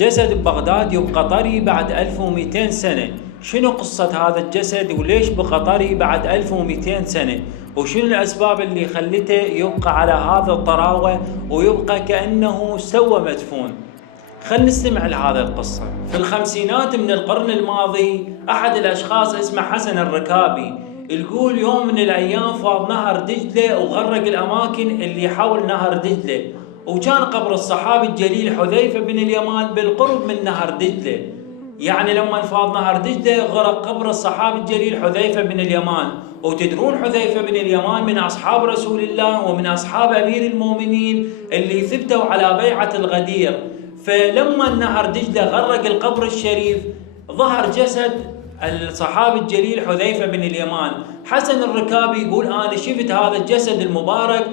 الجسد ببغداد يبقى طري بعد 1200 سنة. شنو قصة هذا الجسد وليش بقى طري بعد 1200 سنة؟ وشنو الأسباب اللي خلته يبقى على هذا الطراوة ويبقى كأنه سوى مدفون؟ خلينا نستمع لهذه القصة. في الخمسينات من القرن الماضي أحد الأشخاص اسمه حسن الركابي يقول يوم من الأيام فاض نهر دجلة وغرق الأماكن اللي حول نهر دجلة، وكان قبر الصحابي الجليل حذيفة بن اليمان بالقرب من نهر دجلة. يعني لما فاض نهر دجلة غرق قبر الصحابي الجليل حذيفة بن اليمان. وتدرون حذيفة بن اليمان من أصحاب رسول الله ومن أصحاب أمير المؤمنين اللي ثبتوا على بيعة الغدير. فلما نهر دجلة غرق القبر الشريف ظهر جسد الصحابي الجليل حذيفة بن اليمان. حسن الركابي يقول أنا شفت هذا الجسد المبارك،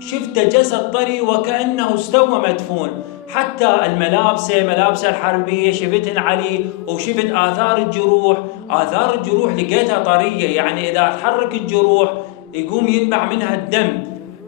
شفته جسد طري وكأنه استوى مدفون، حتى ملابسه الحربية شفتهن عليه، وشفت آثار الجروح لقيتها طرية، يعني إذا تحرك الجروح يقوم ينبع منها الدم.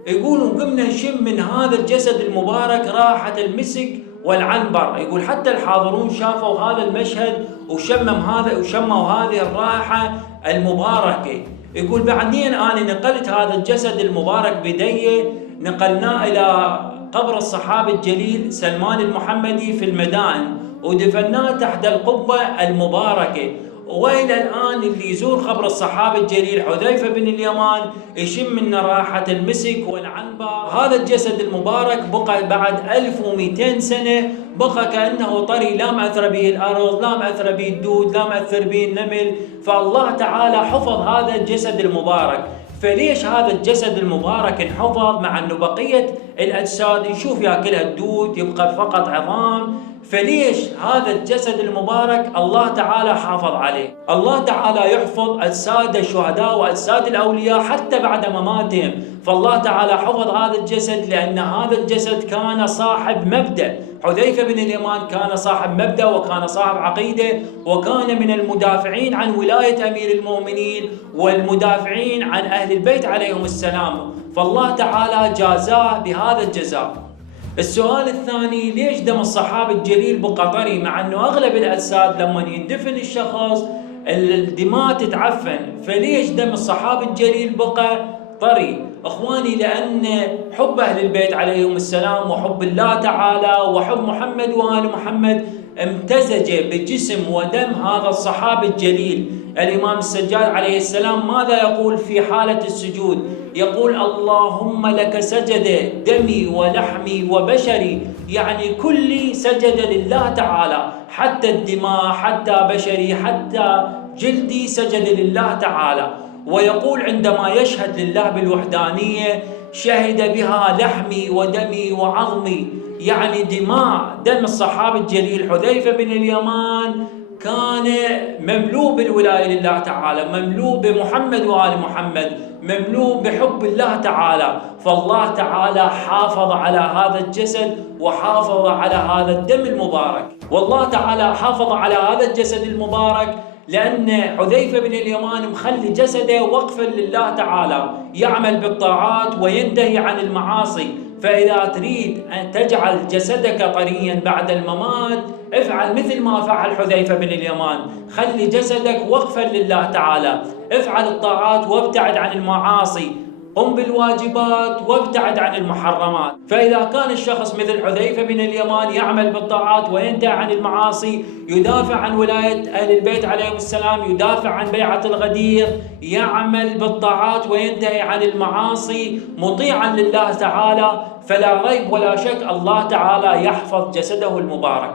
يقول وقمنا نشم من هذا الجسد المبارك رائحة المسك والعنبر. يقول حتى الحاضرون شافوا هذا المشهد وشموا هذه الرائحة المباركة. يقول بعدين أنا نقلت هذا الجسد المبارك بديه، نقلناه إلى قبر الصحابي الجليل سلمان المحمدي في المدائن ودفناه تحت القبة المباركة. وإلى الآن اللي يزور قبر الصحابي الجليل حذيفة بن اليمان يشم من رائحة المسك والعنبر. هذا الجسد المبارك بقى بعد 1200 سنة بقى كأنه طري، لا مأثر به الأرض، لا مأثر به الدود، لا مأثر به النمل. فالله تعالى حفظ هذا الجسد المبارك. فليش هذا الجسد المبارك انحفظ مع أنه بقية الأجساد نشوف ياكلها الدود يبقى فقط عظام؟ فليش هذا الجسد المبارك الله تعالى حافظ عليه؟ الله تعالى يحفظ أجساد الشهداء وأجساد الأولياء حتى بعد مماتهم. فالله تعالى حفظ هذا الجسد لأن هذا الجسد كان صاحب مبدأ. حذيفة بن اليمان كان صاحب مبدأ وكان صاحب عقيدة وكان من المدافعين عن ولاية أمير المؤمنين والمدافعين عن أهل البيت عليهم السلام. فالله تعالى جازاه بهذا الجزاء. السؤال الثاني، ليش دم الصحابي الجليل بقى طري مع أنه أغلب الأجساد لما يندفن الشخص الدماء تتعفن؟ فليش دم الصحابي الجليل بقى طري؟ اخواني لأن حب أهل البيت عليهم السلام وحب الله تعالى وحب محمد وآل محمد امتزج بجسم ودم هذا الصحابي الجليل. الإمام السجاد عليه السلام ماذا يقول في حالة السجود؟ يقول اللهم لك سجد دمي ولحمي وبشري، يعني كلي سجد لله تعالى، حتى الدماء حتى بشري حتى جلدي سجد لله تعالى. ويقول عندما يشهد لله بالوحدانية شهد بها لحمي ودمي وعظمي، يعني دم الصحابي الجليل حذيفة بن اليمان كان مملوء بالولاية لله تعالى، مملوء بمحمد وآل محمد، مملوء بحب الله تعالى. فالله تعالى حافظ على هذا الجسد وحافظ على هذا الدم المبارك. والله تعالى حافظ على هذا الجسد المبارك لأن حذيفة بن اليمان مخلي جسده وقفا لله تعالى، يعمل بالطاعات وينتهي عن المعاصي. فإذا تريد أن تجعل جسدك طريا بعد الممات افعل مثل ما فعل حذيفة بن اليمان، خلي جسدك وقفا لله تعالى، افعل الطاعات وابتعد عن المعاصي، قم بالواجبات وابتعد عن المحرمات. فإذا كان الشخص مثل حذيفة بن اليمان يعمل بالطاعات وينتهي عن المعاصي، يدافع عن ولاية أهل البيت عليهم السلام، يدافع عن بيعة الغدير، يعمل بالطاعات وينتهي عن المعاصي مطيعا لله تعالى، فلا ريب ولا شك الله تعالى يحفظ جسده المبارك.